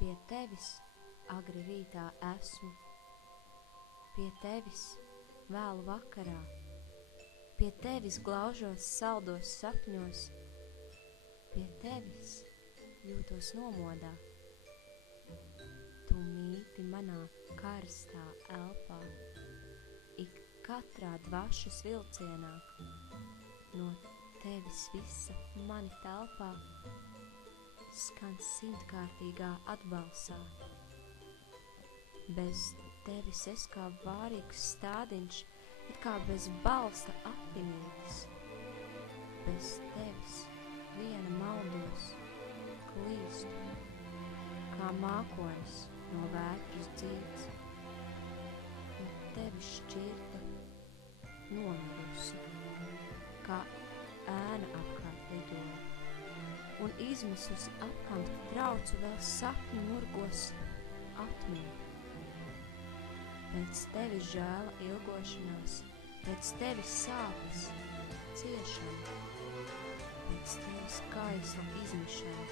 Pie tevis agri rītā esmu, pie tevis vēlu vakarā, pie tevis glaužos saldos sapņos, pie tevis jūtos nomodā. Tu mīti manā karstā elpā, ik katrā dvašas vilcienā, no tevis visa mani telpā skan simtkārtīgā atbalsā. Bez tevis es kā vārīgs stādiņš, it kā bez balsta apinītis. Bez tevis viena maldos, klīstu, kā mākonis no vētras dzīts. No tevis šķirta nomirusi, kā ēna apkārt lidoja. Un izmisusi apkārt traucu vēl sapņu murgos atmiņu. Pēc tevis žēla ilgošanās, pēc tevis sāpes, ciešana, pēc tevis kaisla izmišana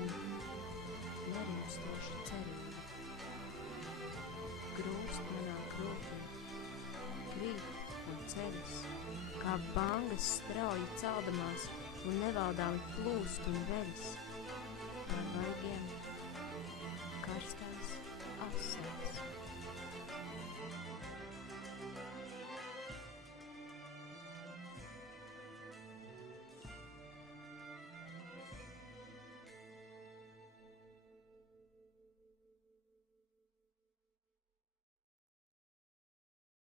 un nerimstoša cerība. Grūst manā krūtī, krīt un ceļas, kā bangas strauji celdamās un nevaldāmi plūst un veļas, pār